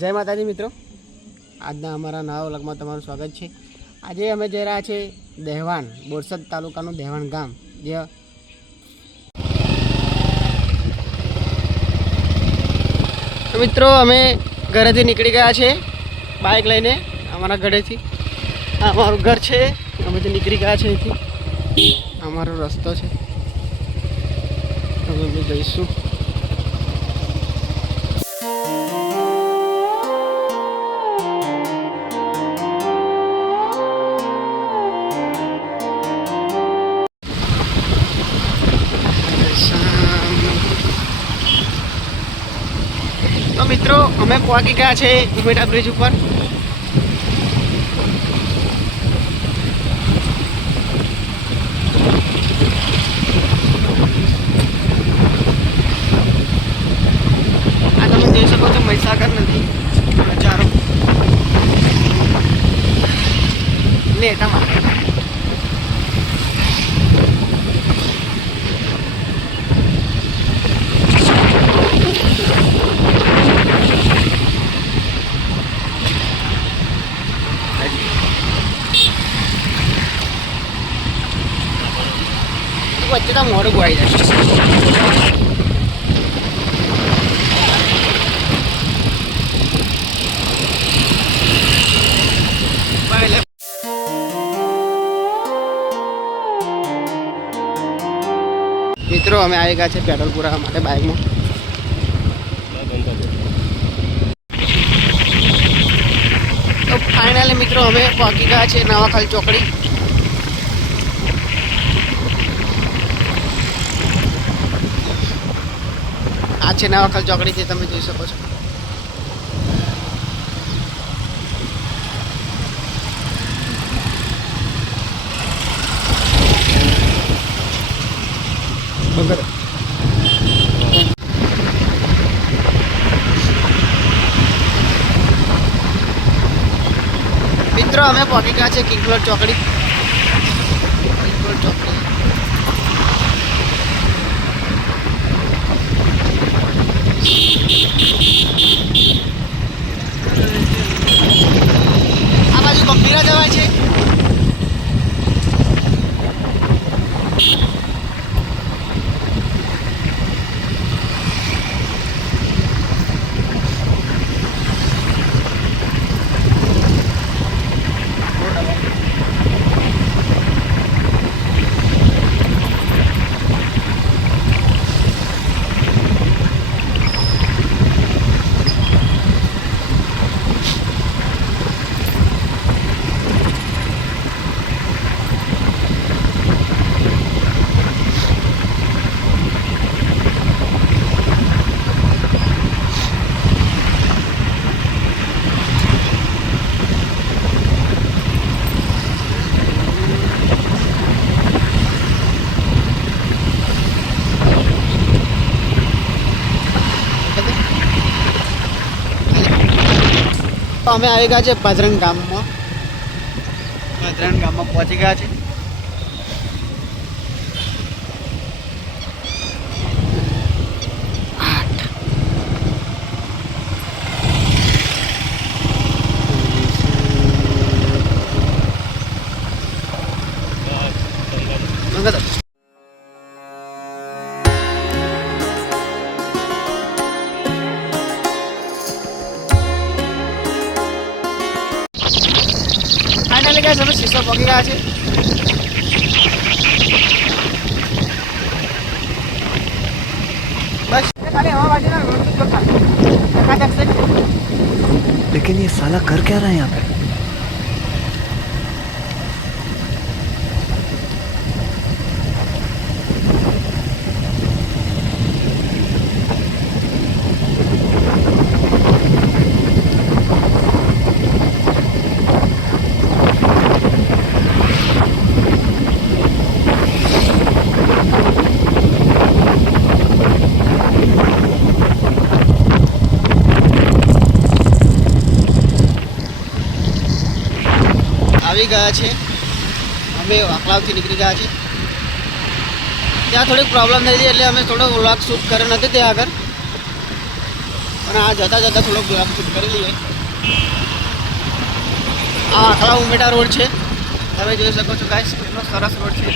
જય માતાજી મિત્રો. આજના અમારા નવા વ્લોગમાં તમારું સ્વાગત છે. આજે અમે જઈ રહ્યા છીએ દહેવાણ, બોરસદ તાલુકાનું દહેવાણ ગામ જે મિત્રો અમે ઘરેથી નીકળી ગયા છે બાઇક લઈને અમારા ઘરેથી. અમારું ઘર છે, અમે તો નીકળી ગયા છે અહીંથી. અમારો રસ્તો છે. અમે જઈશું. અમે પહોંચી ગયા છે ઉમેટા બ્રિજ ઉપર. આ તમે જોઈ શકો છો મહીસાગર નદી. નજારો. લેટામાં વચ્ચે તો મોડું ગોઈ જાય મિત્રો, અમે આવી ગયા છે પેટ્રોલ પુરાવા માટે બાઇકમાં ફાઇનલી મિત્રો, અમે પહોંચી ગયા છે નવાખાલ ચોકડી. આ છે નવાખાલ ચોકડી જે તમે જોઈ શકો છો. મિત્રો અમે પહોંચી ગયા છે કિંગલોડ ચોકડી. કિંગલોડ ચોકડી આ બાજુ ગંભીરા જવાય છે તો અમે આવી ગયા છે ભદ્રંગ ગામમાં. ભદ્રંગ ગામમાં પહોંચી ગયા છે ફાઇનલી ગાઈસ અમે શીશો પહોંચી ગયા છે બસ ખાલી હવા વાજીને રોડ તો ખાલી ચકાચક છે लेकिन ये साला कर क्या रहा है यहाँ पे નીકળી ગયા છીએ અમે વાકલાવથી નીકળી ગયા છીએ. ત્યાં થોડીક પ્રોબ્લેમ થઈ હતી એટલે અમે થોડો વ્લોગ શૂટ કર્યો નથી ત્યાં આગળ. પણ આ જતા જતાં થોડોક વ્લોગ શૂટ કરી લઈએ. આ આખલા ઉમેટા રોડ છે. તમે જોઈ શકો છો ગાઈસ કેટલો સરસ રોડ છે.